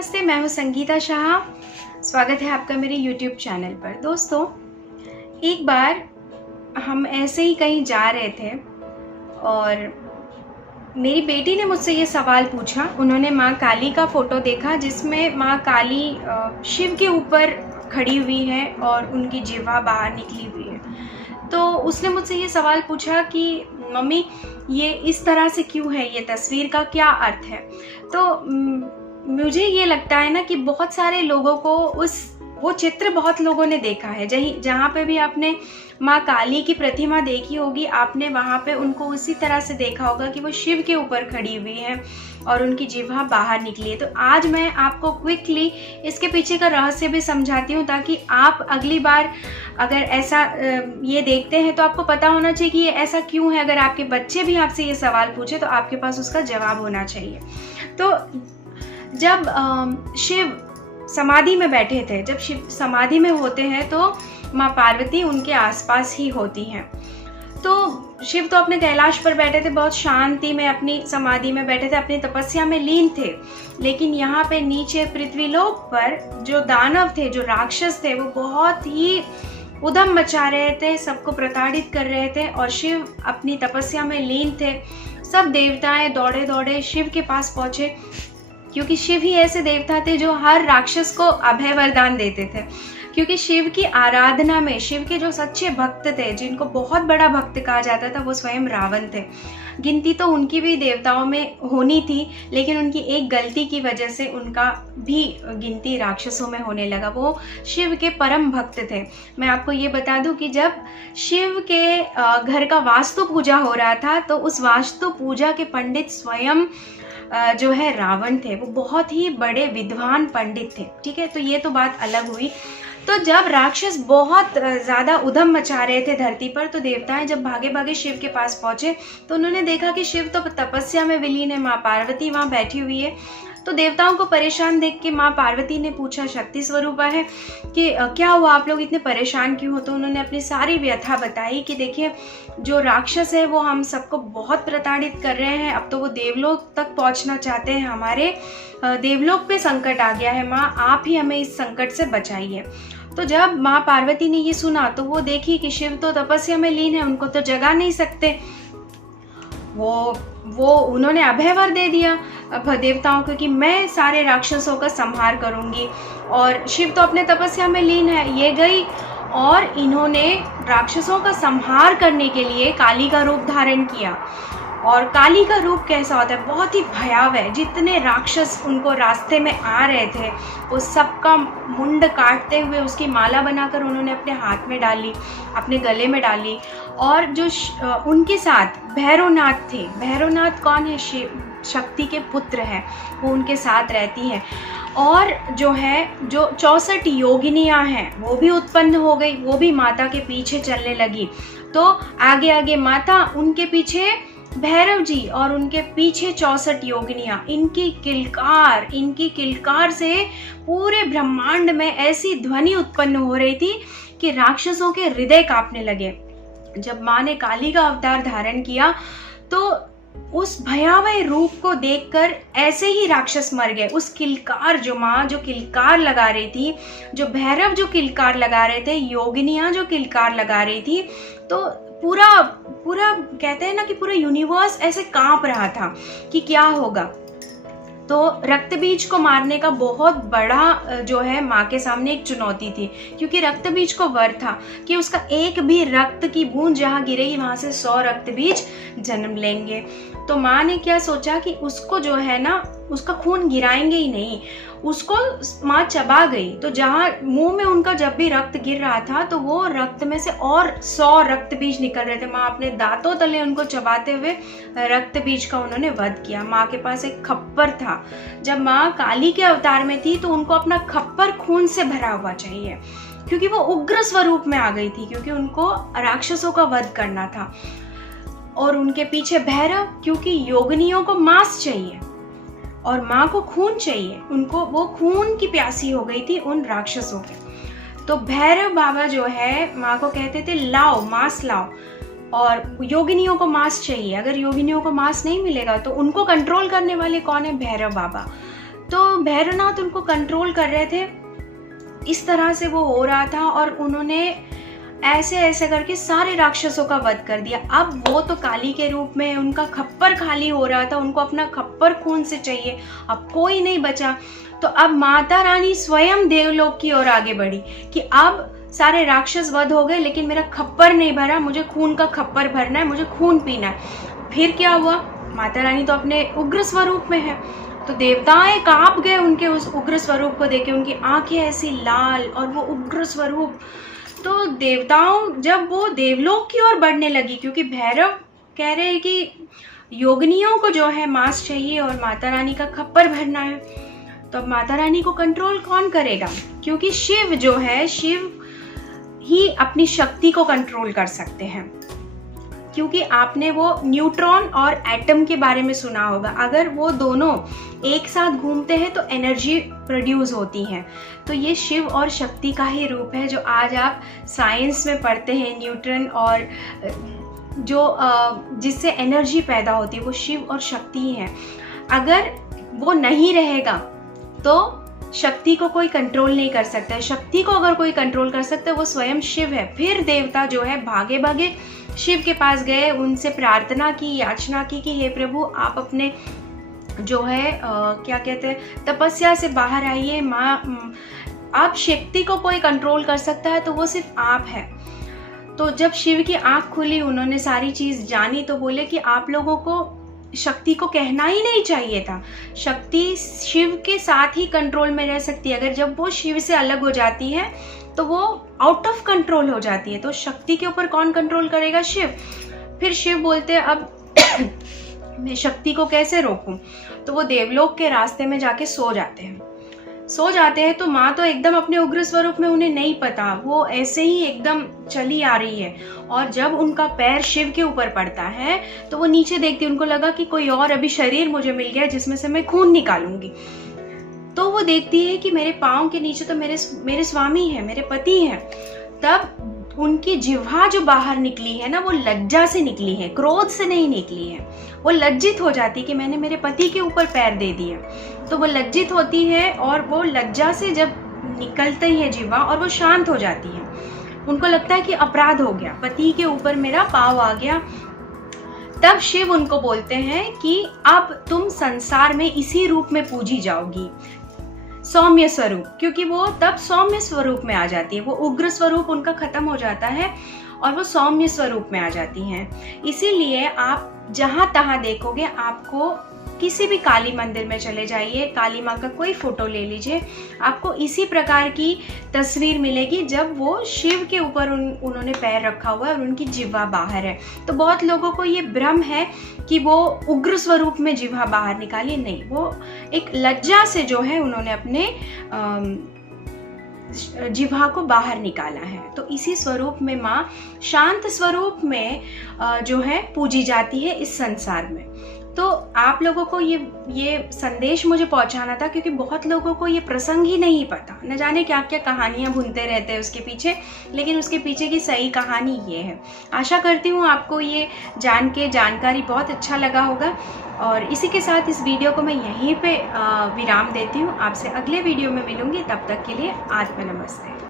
नमस्ते, मैं हूँ संगीता शाह। स्वागत है आपका मेरे YouTube चैनल पर। दोस्तों, एक बार हम ऐसे ही कहीं जा रहे थे और मेरी बेटी ने मुझसे ये सवाल पूछा। उन्होंने माँ काली का फ़ोटो देखा जिसमें माँ काली शिव के ऊपर खड़ी हुई है और उनकी जिह्वा बाहर निकली हुई है। तो उसने मुझसे ये सवाल पूछा कि मम्मी, ये इस तरह से क्यों है, ये तस्वीर का क्या अर्थ है? तो मुझे ये लगता है ना कि बहुत सारे लोगों को वो चित्र बहुत लोगों ने देखा है। जहाँ पे भी आपने माँ काली की प्रतिमा देखी होगी, आपने वहाँ पे उनको उसी तरह से देखा होगा कि वो शिव के ऊपर खड़ी हुई है और उनकी जिह्वा बाहर निकली है। तो आज मैं आपको क्विकली इसके पीछे का रहस्य भी समझाती हूँ, ताकि आप अगली बार अगर ऐसा ये देखते हैं तो आपको पता होना चाहिए कि ये ऐसा क्यों है। अगर आपके बच्चे भी आपसे ये सवाल पूछे तो आपके पास उसका जवाब होना चाहिए। तो जब शिव समाधि में बैठे थे, जब शिव समाधि में होते हैं तो माँ पार्वती उनके आसपास ही होती हैं। तो शिव तो अपने कैलाश पर बैठे थे, बहुत शांति में अपनी समाधि में बैठे थे, अपनी तपस्या में लीन थे। लेकिन यहाँ पे नीचे पृथ्वीलोक पर जो दानव थे, जो राक्षस थे, वो बहुत ही उधम मचा रहे थे, सबको प्रताड़ित कर रहे थे और शिव अपनी तपस्या में लीन थे। सब देवताएं दौड़े दौड़े शिव के पास पहुँचे, क्योंकि शिव ही ऐसे देवता थे जो हर राक्षस को अभय वरदान देते थे। क्योंकि शिव की आराधना में शिव के जो सच्चे भक्त थे, जिनको बहुत बड़ा भक्त कहा जाता था, वो स्वयं रावण थे। गिनती तो उनकी भी देवताओं में होनी थी, लेकिन उनकी एक गलती की वजह से उनका भी गिनती राक्षसों में होने लगा। वो शिव के परम भक्त थे। मैं आपको ये बता दूं कि जब शिव के घर का वास्तु पूजा हो रहा था, तो उस वास्तु पूजा के पंडित स्वयं जो है रावण थे। वो बहुत ही बड़े विद्वान पंडित थे। ठीक है, तो ये तो बात अलग हुई। तो जब राक्षस बहुत ज़्यादा उधम मचा रहे थे धरती पर, तो देवताएं जब भागे भागे शिव के पास पहुँचे तो उन्होंने देखा कि शिव तो तपस्या में विलीन है, माँ पार्वती वहाँ बैठी हुई है। तो देवताओं को परेशान देख के माँ पार्वती ने पूछा, शक्ति स्वरूपा है, कि क्या हुआ, आप लोग इतने परेशान क्यों हो? तो उन्होंने अपनी सारी व्यथा बताई कि देखिए, जो राक्षस है वो हम सबको बहुत प्रताड़ित कर रहे हैं। अब तो वो देवलोक तक पहुंचना चाहते हैं, हमारे देवलोक पे संकट आ गया है। माँ, आप ही हमें इस संकट से बचाइए। तो जब माँ पार्वती ने ये सुना तो वो देखी कि शिव तो तपस्या में लीन है, उनको तो जगा नहीं सकते। वो उन्होंने अभय वर दे दिया देवताओं को कि मैं सारे राक्षसों का संहार करूंगी। और शिव तो अपने तपस्या में लीन है। ये गई और इन्होंने राक्षसों का संहार करने के लिए काली का रूप धारण किया। और काली का रूप कैसा होता है? बहुत ही भयावह। जितने राक्षस उनको रास्ते में आ रहे थे, वो सबका मुंड काटते हुए उसकी माला बनाकर उन्होंने अपने हाथ में डाली, अपने गले में डाली। और जो उनके साथ भैरवनाथ थे, भैरवनाथ कौन है? शिव शक्ति के पुत्र हैं, वो उनके साथ रहती हैं। और जो 64 योगिनियाँ हैं, वो भी उत्पन्न हो गई, वो भी माता के पीछे चलने लगी। तो आगे आगे माता, उनके पीछे भैरव जी और उनके पीछे 64 योगिनियाँ। इनकी किलकार से पूरे ब्रह्मांड में ऐसी ध्वनि उत्पन्न हो रही थी कि राक्षसों के हृदय कांपने लगे। जब माँ ने काली का अवतार धारण किया तो उस भयावह रूप को देखकर ऐसे ही राक्षस मर गए। उस किलकार, जो माँ जो किलकार लगा रही थी, जो भैरव जो किलकार लगा रहे थे, योगिनियाँ जो किलकार लगा रही थी, तो पूरा कहते हैं ना कि पूरा यूनिवर्स ऐसे कांप रहा था कि क्या होगा। तो रक्त बीज को मारने का बहुत बड़ा जो है माँ के सामने एक चुनौती थी, क्योंकि रक्त बीज को वर था कि उसका एक भी रक्त की बूंद जहाँ गिरेगी वहाँ से 100 रक्त बीज जन्म लेंगे। तो माँ ने क्या सोचा कि उसको जो है ना, उसका खून गिराएंगे ही नहीं, उसको माँ चबा गई। तो जहाँ मुंह में उनका जब भी रक्त गिर रहा था, तो वो रक्त में से और 100 रक्त बीज निकल रहे थे। माँ अपने दांतों तले उनको चबाते हुए रक्त बीज का उन्होंने वध किया। माँ के पास एक खप्पर था। जब माँ काली के अवतार में थी तो उनको अपना खप्पर खून से भरा हुआ चाहिए, क्योंकि वो उग्र स्वरूप में आ गई थी, क्योंकि उनको राक्षसों का वध करना था। और उनके पीछे भैरव, क्योंकि योगिनियों को मांस चाहिए और माँ को खून चाहिए। उनको वो खून की प्यासी हो गई थी उन राक्षसों के। तो भैरव बाबा जो है माँ को कहते थे, लाओ मांस लाओ। और योगिनियों को मांस चाहिए। अगर योगिनियों को मांस नहीं मिलेगा तो उनको कंट्रोल करने वाले कौन है? भैरव बाबा। तो भैरवनाथ उनको कंट्रोल कर रहे थे, इस तरह से वो हो रहा था और उन्होंने ऐसे ऐसे करके सारे राक्षसों का वध कर दिया। अब वो तो काली के रूप में, उनका खप्पर खाली हो रहा था, उनको अपना खप्पर खून से चाहिए, अब कोई नहीं बचा। तो अब माता रानी स्वयं देवलोक की ओर आगे बढ़ी कि अब सारे राक्षस वध हो गए लेकिन मेरा खप्पर नहीं भरा, मुझे खून का खप्पर भरना है, मुझे खून पीना है। फिर क्या हुआ, माता रानी तो अपने उग्र स्वरूप में है, तो देवताएं कांप गए उनके उस उग्र स्वरूप को देखे, उनकी आंखें ऐसी लाल और वो उग्र स्वरूप। तो देवताओं जब वो देवलोक की ओर बढ़ने लगी, क्योंकि भैरव कह रहे हैं कि योगिनियों को जो है मांस चाहिए और माता रानी का खप्पर भरना है, तो अब माता रानी को कंट्रोल कौन करेगा, क्योंकि शिव जो है, शिव ही अपनी शक्ति को कंट्रोल कर सकते हैं। क्योंकि आपने वो न्यूट्रॉन और एटम के बारे में सुना होगा, अगर वो दोनों एक साथ घूमते हैं तो एनर्जी प्रोड्यूस होती है। तो ये शिव और शक्ति का ही रूप है, जो आज आप साइंस में पढ़ते हैं, न्यूट्रॉन और जो जिससे एनर्जी पैदा होती है, वो शिव और शक्ति ही है। अगर वो नहीं रहेगा तो शक्ति को कोई कंट्रोल नहीं कर सकता है, शक्ति को अगर कोई कंट्रोल कर सकता है वो स्वयं शिव है। फिर देवता जो है भागे भागे शिव के पास गए, उनसे प्रार्थना की, याचना की कि हे प्रभु आप अपने जो है क्या कहते हैं, तपस्या से बाहर आइए, माँ आप शक्ति को कोई कंट्रोल कर सकता है तो वो सिर्फ आप है। तो जब शिव की आँख खुली, उन्होंने सारी चीज़ जानी, तो बोले कि आप लोगों को शक्ति को कहना ही नहीं चाहिए था, शक्ति शिव के साथ ही कंट्रोल में रह सकती है। अगर जब वो शिव से अलग हो जाती है तो वो आउट ऑफ कंट्रोल हो जाती है, तो शक्ति के ऊपर कौन कंट्रोल करेगा, शिव। फिर शिव बोलते हैं अब मैं शक्ति को कैसे रोकूं, तो वो देवलोक के रास्ते में जाके सो जाते हैं। तो माँ तो एकदम अपने उग्र स्वरूप में, उन्हें नहीं पता, वो ऐसे ही एकदम चली आ रही है। और जब उनका पैर शिव के ऊपर पड़ता है तो वो नीचे देखती, उनको लगा कि कोई और अभी शरीर मुझे मिल गया जिसमें से मैं खून निकालूंगी। तो वो देखती है कि मेरे पाँव के नीचे तो मेरे स्वामी है, मेरे पति हैं। तब उनकी जिह्वा जो बाहर निकली है ना, वो लज्जा से निकली है, क्रोध से नहीं निकली है। वो लज्जित हो जाती कि मैंने मेरे पति के ऊपर पैर दे दिया, तो वो लज्जित होती है और वो लज्जा से जब निकलते ही है जिह्वा और वो शांत हो जाती है। उनको लगता है कि अपराध हो गया, पति के ऊपर मेरा पाँव आ गया। तब शिव उनको बोलते हैं कि अब तुम संसार में इसी रूप में पूजी जाओगी, सौम्य स्वरूप, क्योंकि वो तब सौम्य स्वरूप में आ जाती है, वो उग्र स्वरूप उनका खत्म हो जाता है और वो सौम्य स्वरूप में आ जाती हैं। इसीलिए आप जहाँ तहाँ देखोगे, आपको किसी भी काली मंदिर में चले जाइए, काली माँ का कोई फोटो ले लीजिए, आपको इसी प्रकार की तस्वीर मिलेगी जब वो शिव के ऊपर उन्होंने पैर रखा हुआ है और उनकी जिह्वा बाहर है। तो बहुत लोगों को ये भ्रम है कि वो उग्र स्वरूप में जिह्वा बाहर निकाली, नहीं, वो एक लज्जा से जो है उन्होंने अपने जिह्वा को बाहर निकाला है। तो इसी स्वरूप में माँ शांत स्वरूप में जो है पूजी जाती है इस संसार में। तो आप लोगों को ये संदेश मुझे पहुंचाना था, क्योंकि बहुत लोगों को ये प्रसंग ही नहीं पता, न जाने क्या क्या कहानियां बुनते रहते हैं उसके पीछे, लेकिन उसके पीछे की सही कहानी ये है। आशा करती हूँ आपको ये जानकारी बहुत अच्छा लगा होगा। और इसी के साथ इस वीडियो को मैं यहीं पे विराम देती हूँ। आपसे अगले वीडियो में मिलूँगी, तब तक के लिए आत्मा नमस्ते।